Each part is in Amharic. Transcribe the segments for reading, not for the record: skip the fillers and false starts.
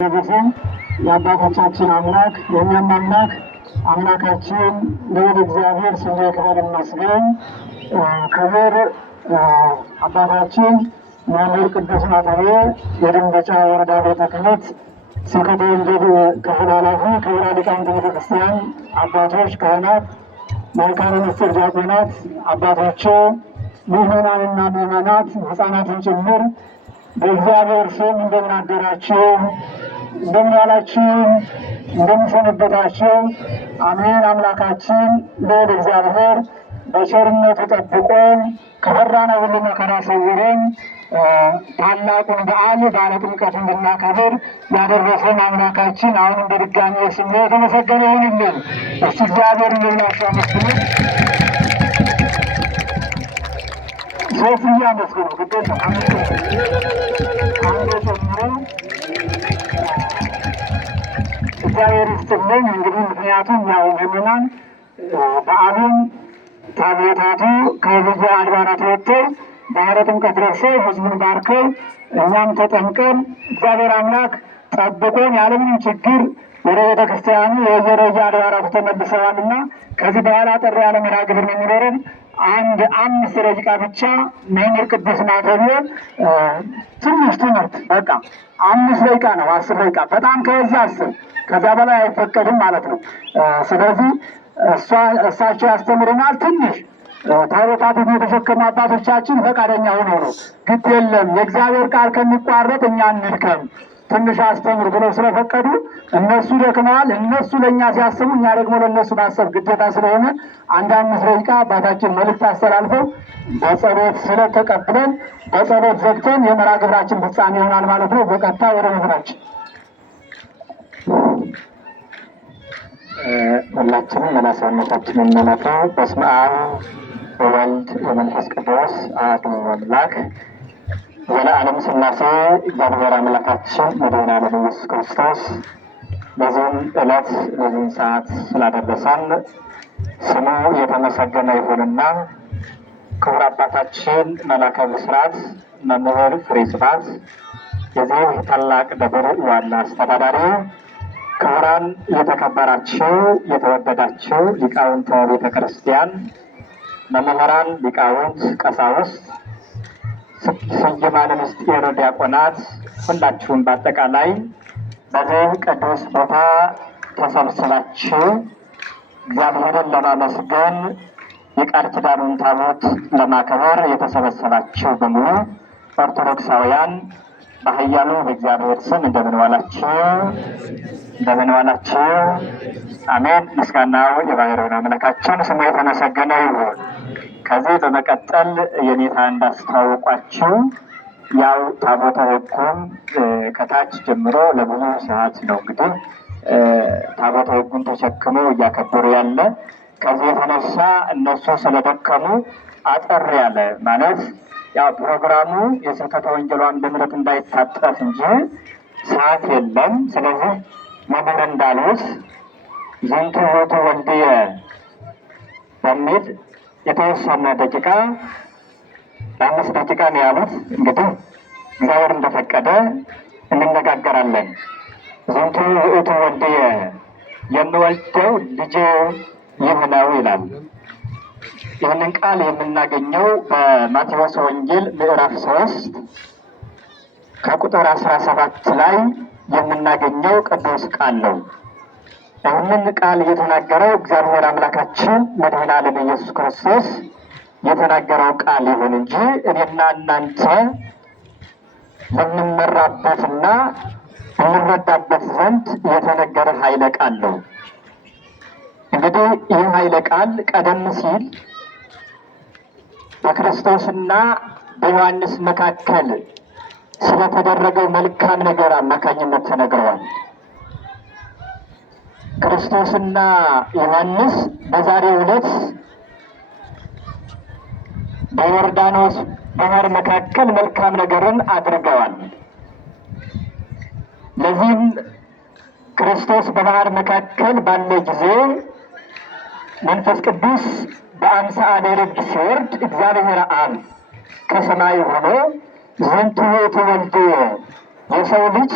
ያበሰን የአባቶቻችን አምላክ የእኛም አምላካችን ልዑል እግዚአብሔር ስሙ ይክበር ይመስገን። ክቡር አባታችን መምህር ቅዱስ ናትናኤል የደንበጫ ወረዳ ቤተ ክህነት ስብከተ ወንጌል ክፍል ኃላፊ፣ ክቡራን ሊቃውንተ ቤተ ክርስቲያን አባቶች፣ ካህናት፣ መካነ ምስጢር ዲያቆናት፣ አባቶች፣ ምዕመናንና ምዕመናት ሕፃናትን ጭምር በእግዚአብሔር ስም እንደምን አደራችሁ? እንደምን ዋላችሁ? እንደምን ሰነበታችሁ? አሜን። አምላካችን ልዑል እግዚአብሔር በቸርነቱ ጠብቆን ከፈራነው ሁሉ መከራ ሰውሮን ታላቁን በዓል በዓለ ጥምቀት እንድናከብር ያደረሰን አምላካችን አሁንም በድጋሚ ስሙ የተመሰገነ ይሁንልን። እስቲ እግዚአብሔር እንደምላችሁ አመስግኑት። ሶስት እያመስግኑ ግዴታ አንዱ ጨምሮ እግዚአብሔር ይስጥልኝ። እንግዲህ ምክንያቱም ያው ምዕመናን በዓሉን ታቦታቱ ከብዙ አድባራት ወጥተው ባህረ ጥምቀት ደርሰው ሕዝቡን ባርከው እኛም ተጠምቀን እግዚአብሔር አምላክ ጠብቆን ያለምንም ችግር ወደ ቤተ ክርስቲያኑ የየረያ አድባራቱ ተመልሰዋልና ከዚህ በኋላ ጥሪ ያለ መርሐ ግብር ነው የሚኖረን። አንድ 5 ደቂቃ ብቻ መምህር ቅዱስ ናትናኤል ትንሽ ትምህርት በቃ 5 ደቂቃ ነው፣ 10 ደቂቃ በጣም ከበዛ 10 ከዛ በላይ አይፈቀድም ማለት ነው። ስለዚህ እሳቸው ያስተምሩናል። ትንሽ ታቦታቱን የተሸከሙ አባቶቻችን ፈቃደኛ ሆነው ነው ግድ የለም የእግዚአብሔር ቃል ከሚቋረጥ እኛ እንድከም ትንሽ አስተምር ብለው ስለፈቀዱ እነሱ ደክመዋል። እነሱ ለእኛ ሲያስቡ እኛ ደግሞ ለእነሱ ማሰብ ግዴታ ስለሆነ አንድ 5 ደቂቃ አባታችን መልእክት አስተላልፈው በጸሎት ስለተቀብለን በጸሎት ዘግተን የመርሐ ግብራችን ፍጻሜ ይሆናል ማለት ነው። በቀጥታ ወደ መምህራችን ሁላችንም መላሰነታችን እንመጣ። በስመ አብ ወወልድ ወመንፈስ ቅዱስ አሐዱ አምላክ ዘለዓለም ሥላሴ እግዚአብሔር አምላካችን መድኃኔ ዓለም ኢየሱስ ክርስቶስ በዚህም ዕለት በዚህም ሰዓት ስላደረሰን ስሙ የተመሰገነ ይሁንና ክቡር አባታችን መላከ ብስራት መምህር ፍሬ ስብሐት የዚህ ታላቅ ደብር ዋና አስተዳዳሪ፣ ክቡራን የተከበራችሁ የተወደዳችሁ ሊቃውንተ ቤተ ክርስቲያን፣ መምህራን፣ ሊቃውንት፣ ቀሳውስት፣ ስዩማነ ምስጢር ዲያቆናት፣ ሁላችሁም በአጠቃላይ በዚህ ቅዱስ ቦታ ተሰብስባችሁ እግዚአብሔርን ለማመስገን የቃል ኪዳኑን ታቦት ለማክበር የተሰበሰባችሁ በሙሉ ኦርቶዶክሳውያን በኃያሉ በእግዚአብሔር ስም እንደምን ዋላችሁ? እንደምን ዋላችሁ? አሜን። ምስጋናው የባሕርይ አምላካችን ስሙ የተመሰገነ ይሁን። ከዚህ በመቀጠል የኔታ እንዳስተዋወቋችሁ ያው ታቦተ ሕጉን ከታች ጀምሮ ለብዙ ሰዓት ነው እንግዲህ ታቦተ ሕጉን ተሸክመው እያከበሩ ያለ። ከዚህ የተነሳ እነሱ ስለደከሙ አጠር ያለ ማለት ያው ፕሮግራሙ የስብከተ ወንጌሉ አምደ ምሕረት እንዳይታጠፍ እንጂ ሰዓት የለም። ስለዚህ መምህር እንዳሉት ዝንቱ ውእቱ ወልድየ በሚል የተወሰነ ደቂቃ ለ5 ደቂቃ ነው ያሉት። እንግዲህ እግዚአብሔር እንደፈቀደ እንነጋገራለን። ዝንቱ ውእቱ ወልድየ የምወልደው ልጄ ይህ ነው ይላል። ይህንን ቃል የምናገኘው በማቴዎስ ወንጌል ምዕራፍ 3 ከቁጥር 17 ላይ የምናገኘው ቅዱስ ቃል ነው። ይህንን ቃል የተናገረው እግዚአብሔር አምላካችን መድኃኔ ዓለም ኢየሱስ ክርስቶስ የተናገረው ቃል ይሁን እንጂ እኔና እናንተ ልንመራበትና ልንረዳበት ዘንድ የተነገረ ኃይለ ቃል ነው። እንግዲህ ይህ ኃይለ ቃል ቀደም ሲል በክርስቶስና በዮሐንስ መካከል ስለተደረገው መልካም ነገር አማካኝነት ተነግረዋል። ክርስቶስና ዮሐንስ በዛሬው ዕለት በዮርዳኖስ ባህር መካከል መልካም ነገርን አድርገዋል። ለዚህም ክርስቶስ በባህር መካከል ባለ ጊዜ መንፈስ ቅዱስ በአምሳለ ርግብ ሲወርድ እግዚአብሔር አብ ከሰማይ ሆኖ ዝንቱ ውእቱ ወልድየ የሰው ልጅ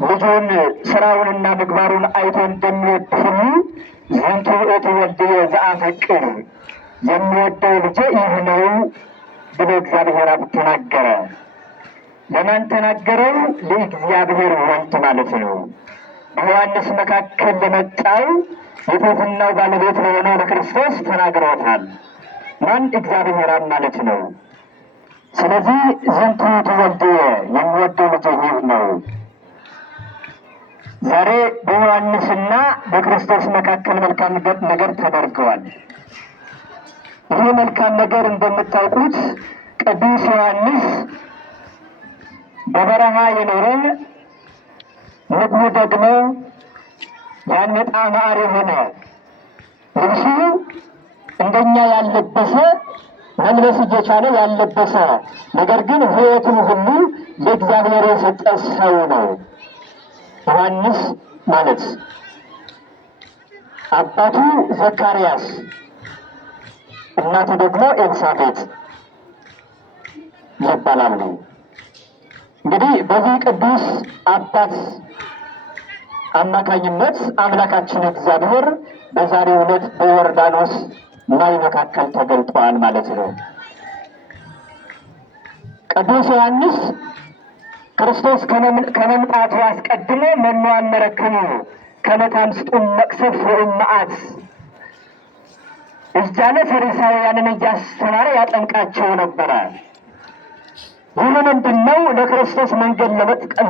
ልጁን ስራውንና ምግባሩን አይቶ እንደሚወድ ሁሉ ዝንቱ ውእቱ ወልድየ ዘአፈቅር የሚወደው ልጄ ይህ ነው ብሎ እግዚአብሔር አብ ተናገረ። ለማን ተናገረው? ለእግዚአብሔር ወልድ ማለት ነው። በዮሐንስ መካከል ለመጣው የትሕትናው ባለቤት ለሆነው ለክርስቶስ ተናግሮታል። ማን? እግዚአብሔር አብ ማለት ነው። ስለዚህ ዝንቱ ውእቱ ወልድየ የሚወደው ልጄ ይህ ነው። ዛሬ በዮሐንስና በክርስቶስ መካከል መልካም ነገር ተደርገዋል። ይህ መልካም ነገር እንደምታውቁት ቅዱስ ዮሐንስ በበረሃ የኖረ ምግቡ ደግሞ ያነጣ ማር የሆነ ልብሱ እንደኛ ያለበሰ መልበስ እየቻለ ያለበሰ ነገር ግን ሕይወቱን ሁሉ ለእግዚአብሔር የሰጠ ሰው ነው ዮሐንስ ማለት። አባቱ ዘካርያስ እናቱ ደግሞ ኤልሳቤጥ ይባላሉ። እንግዲህ በዚህ ቅዱስ አባት አማካኝነት አምላካችን እግዚአብሔር በዛሬው ዕለት በዮርዳኖስ ማይ መካከል ተገልጧል ማለት ነው። ቅዱስ ዮሐንስ ክርስቶስ ከመምጣቱ አስቀድሞ መኑ አመረክሙ ከመ ታምስጡን መቅሰፍት ወእመዓት እያለ ፈሪሳውያንን እያስተማረ ያጠምቃቸው ነበረ። ይህ ምንድን ነው? ለክርስቶስ መንገድ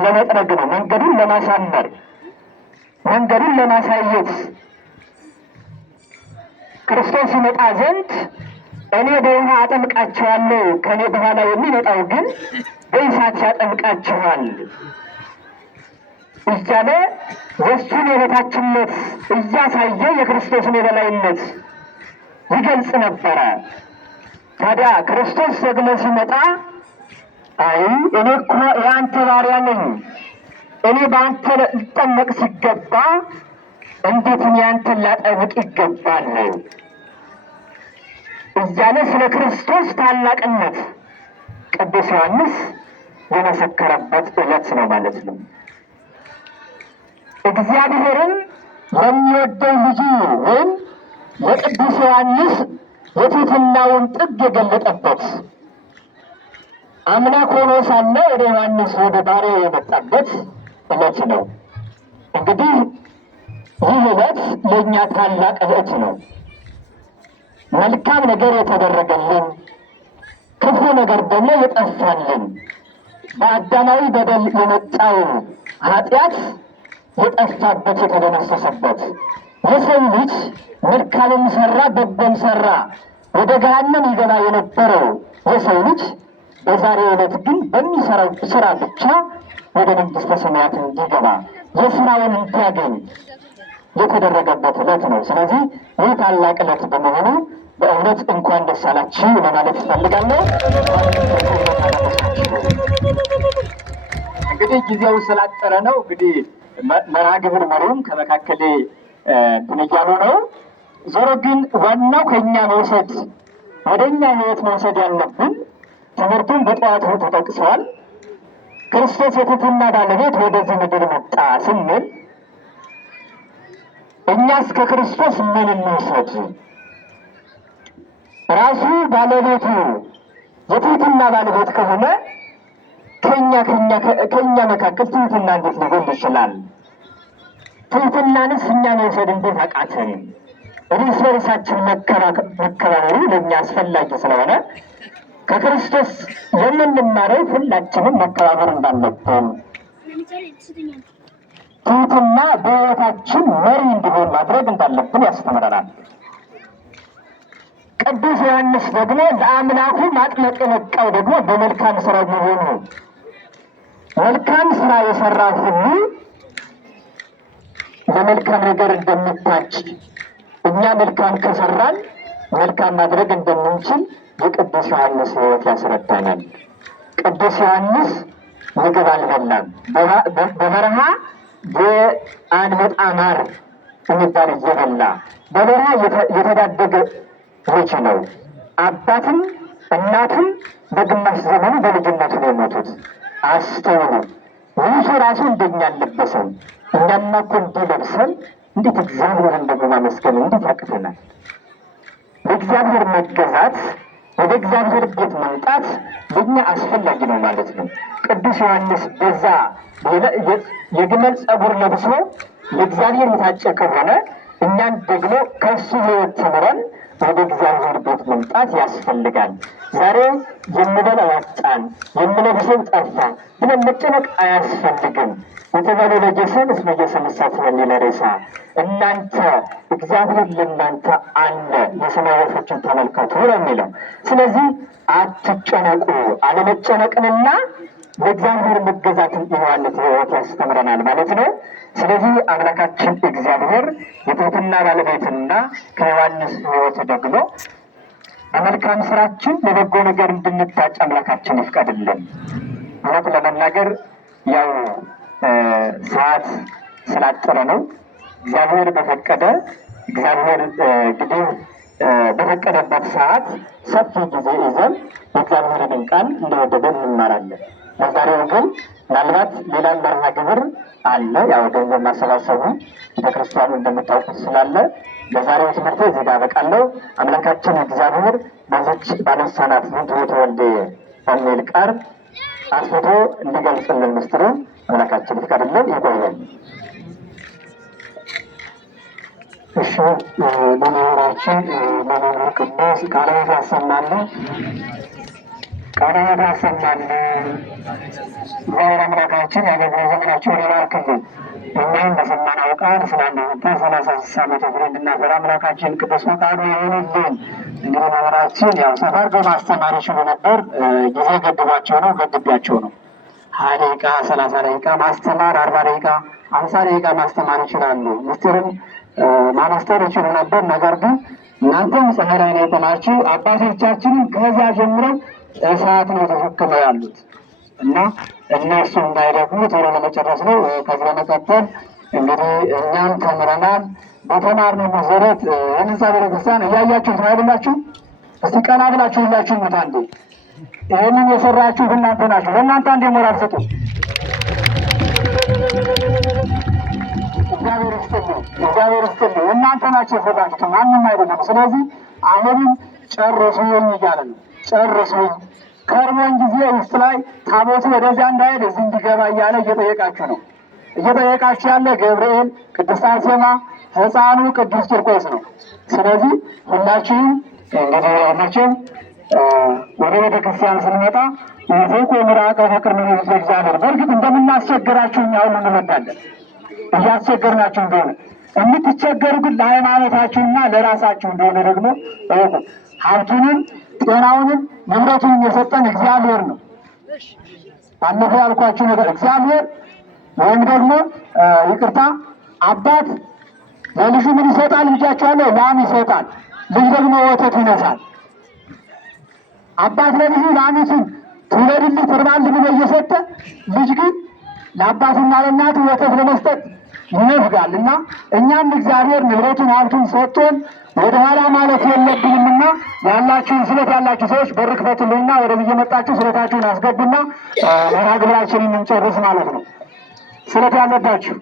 ለመጥረግ ነው። መንገዱን ለማሳመር፣ መንገዱን ለማሳየት ክርስቶስ ይመጣ ዘንድ እኔ በውሃ አጠምቃችኋለሁ፣ ከኔ በኋላ የሚመጣው ግን በእሳት ያጠምቃችኋል እያለ የእሱን የበታችነት እያሳየ የክርስቶስን የበላይነት ይገልጽ ነበረ። ታዲያ ክርስቶስ ደግሞ ሲመጣ አይ እኔ እኮ የአንተ ባሪያ ነኝ፣ እኔ በአንተ ልጠመቅ ሲገባ እንዴት እኔ አንተን ላጠምቅ ይገባል እያለ ስለ ክርስቶስ ታላቅነት ቅዱስ ዮሐንስ የመሰከረበት ዕለት ነው ማለት ነው። እግዚአብሔርን የሚወደው ልጁ ወይም የቅዱስ ዮሐንስ የትሕትናውን ጥግ የገለጠበት አምላክ ሆኖ ሳለ ወደ ዮሐንስ ወደ ባሪያው የመጣበት ዕለት ነው። እንግዲህ ይህ ዕለት ለእኛ ታላቅ ዕለት ነው። መልካም ነገር የተደረገልን፣ ክፉ ነገር ደግሞ የጠፋልን፣ በአዳማዊ በደል የመጣው ኃጢአት የጠፋበት የተደመሰሰበት፣ የሰው ልጅ መልካምም ሰራ በጎም ሰራ ወደ ገሃነም ይገባ የነበረው የሰው ልጅ በዛሬው ዕለት ግን በሚሰራው ስራ ብቻ ወደ መንግሥተ ሰማያት እንዲገባ የስራውን እንዲያገኝ የተደረገበት ዕለት ነው። ስለዚህ ይህ ታላቅ ዕለት በመሆኑ በእውነት እንኳን ደስ አላችሁ ለማለት እፈልጋለሁ። እንግዲህ ጊዜው ስላጠረ ነው። እንግዲህ መርሃ ግብር መሪውም ከመካከሌ እንትን እያሉ ነው። ዞሮ ግን ዋናው ከእኛ መውሰድ ወደ እኛ ሕይወት መውሰድ ያለብን ትምህርቱን በጠዋቱ ተጠቅሰዋል። ክርስቶስ የትሕትና ባለቤት ወደዚህ ምድር መጣ ስንል እኛስ ከክርስቶስ ምን እንውሰድ? ራሱ ባለቤቱ የትሕትና ባለቤት ከሆነ ከእኛ መካከል ትሕትና እንዴት ሊጎል ይችላል? ትሕትናንስ እኛ መውሰድ እንዴት አቃተን? እርስ በርሳችን መከባበሩ ለእኛ አስፈላጊ ስለሆነ ከክርስቶስ የምንማረው ሁላችንም መከባበር እንዳለብን፣ ትሕትና በሕይወታችን መሪ እንዲሆን ማድረግ እንዳለብን ያስተምረናል። ቅዱስ ዮሐንስ ደግሞ ለአምላኩ ማጥመቅ የመጣው ደግሞ በመልካም ስራ መሆኑ መልካም ስራ የሰራ ሁሉ ለመልካም ነገር እንደሚታጭ እኛ መልካም ከሰራን መልካም ማድረግ እንደምንችል የቅዱስ ዮሐንስ ሕይወት ያስረዳናል። ቅዱስ ዮሐንስ ምግብ አልበላም። በበረሃ የአንበጣ ማር የሚባል እየበላ በበረሃ የተዳደገ ልጅ ነው። አባትም እናትም በግማሽ ዘመኑ በልጅነቱ ነው የሞቱት። አስተውሉ። ልብሱ ራሱ እንደኛ አልለበሰም። እኛማ እኮ እንዲለብሰን እንዴት እግዚአብሔርን ደግሞ ማመስገን እንዴት ያቅተናል? ለእግዚአብሔር መገዛት፣ ወደ እግዚአብሔር ቤት መምጣት ለእኛ አስፈላጊ ነው ማለት ነው። ቅዱስ ዮሐንስ በዛ የግመል ጸጉር ለብሶ ለእግዚአብሔር የታጨ ከሆነ እኛን ደግሞ ከእሱ ሕይወት ተምረን ወደ እግዚአብሔር ቤት መምጣት ያስፈልጋል። ዛሬ የምበላው ያጣን የምለብሰው ጠፋ ብለን መጨነቅ አያስፈልግም። የተባለ ለጀሰን እስመ ጀሰንሳት ስለሚለ ሬሳ እናንተ እግዚአብሔር ለእናንተ አለ፣ የሰማይ ወፎችን ተመልከቱ ነው የሚለው። ስለዚህ አትጨነቁ። አለመጨነቅንና ለእግዚአብሔር መገዛትን የዋነት ሕይወት ያስተምረናል ማለት ነው። ስለዚህ አምላካችን እግዚአብሔር የትሕትና ባለቤትና ከዮሐንስ ሕይወት ደግሞ በመልካም ስራችን ለበጎ ነገር እንድንታጭ አምላካችን ይፍቀድልን። እውነት ለመናገር ያው ሰዓት ስላጠረ ነው። እግዚአብሔር በፈቀደ እግዚአብሔር እንግዲህ በፈቀደበት ሰዓት ሰፊ ጊዜ ይዘን የእግዚአብሔርን ቃል እንደወደደን እንማራለን። ለዛሬው ግን ምናልባት ሌላ መርሃ ግብር አለ። ያው ገንዘብ ማሰባሰቡ ቤተክርስቲያኑ እንደምታውቁት ስላለ ለዛሬው ትምህርት እዚህ ጋር አበቃለሁ። አምላካችን እግዚአብሔር በዚች ባለሳናት ትምህርት ወልደ በሚል ቃል አስፍቶ እንዲገልጽልን ምስጢሩን አምላካችን ይፍቀድልን። ይቆያል። እሺ፣ መምህራችን መምህር ቅዱስ ቃለ ሕይወት ያሰማልን። ቃለ ሕይወት ያሰማልን። እግዚአብሔር አምላካችን ያገልግል ዘመናቸውን ይባርክልን። እኛም በሰማነው ቃል ስለ 136 ዓመተ ፍሬ እንድናፈራ አምላካችን ቅዱስ ፈቃዱ ይሁንልን። እንግዲህ መምህራችን ያው ሰፋ አድርገው ማስተማር ይችሉ ነበር። ጊዜ ገድቧቸው ነው፣ ገድቤያቸው ነው። 20 ደቂቃ 30 ደቂቃ ማስተማር፣ 40 ደቂቃ 50 ደቂቃ ማስተማር ይችላሉ። ምስጢርን ማመስጠር ይችሉ ነበር። ነገር ግን እናንተም ፀሐይ ላይ ነው የቆማችሁ። አባቶቻችንም ከዚያ ጀምረው እሳት ነው ተሸክመው ያሉት እና እነሱ እንዳይደግሙ ቶሎ ለመጨረስ ነው። ከዚህ በመቀጠል እንግዲህ እኛም ተምረናል። በተማርነው መሰረት የህንፃ ቤተክርስቲያን እያያችሁት ነው አይደላችሁ? እስቲ ቀና ብላችሁ ሁላችሁ ሙት አንዴ። ይህንን የሰራችሁት እናንተ ናችሁ። ለእናንተ አንዴ ሞራል ስጡ። እግዚአብሔር ይስጥልኝ፣ እግዚአብሔር ይስጥልኝ። እናንተ ናችሁ የሰራችሁት፣ ማንም አይደለም። ስለዚህ አሁንም ጨርሱኝ እያለ ነው። ጨርሱኝ ከርሞን ጊዜ ውስጥ ላይ ታቦቱ ወደዚያ እንዳይሄድ እዚህ እንዲገባ እያለ እየጠየቃችሁ ነው። እየጠየቃችሁ ያለ ገብርኤል፣ ቅድስት አርሴማ፣ ሕፃኑ ቅዱስ ቂርቆስ ነው። ስለዚህ ሁላችሁም እንግዲህ መቼም ወደ ቤተ ክርስቲያን ስንመጣ የቴኮ ምራቀ ፍቅር ምንት እግዚአብሔር በእርግጥ እንደምናስቸግራችሁ እኛ ሁሉ እንረዳለን። እያስቸገርናችሁ እንደሆነ የምትቸገሩ ግን ለሃይማኖታችሁና ለራሳችሁ እንደሆነ ደግሞ እወቁ። ሀብቱንም ጤናውንም ንብረቱንም የሰጠን እግዚአብሔር ነው። ባለፈው ያልኳችሁ ነገር እግዚአብሔር ወይም ደግሞ ይቅርታ አባት ለልጁ ምን ይሰጣል? ልጃቸዋለሁ ላም ይሰጣል። ልጅ ደግሞ ወተት ይነሳል። አባት ለልጁ ላሚቱን ትውለድልህ ትርባልህ ብሎ እየሰጠ ልጅ ግን ለአባቱና ለእናቱ ወተት ለመስጠት ይነፍጋል። እና እኛም እግዚአብሔር ንብረቱን ሀብቱን ሰጥቶን ወደኋላ ማለት የለብንምና ያላችሁን ስለት ያላችሁ ሰዎች በር ክፈቱልንና ወደዚህ እየመጣችሁ ስለታችሁን አስገቡና መርሃ ግብራችንን እንጨርስ ማለት ነው። ስለት ያለባችሁ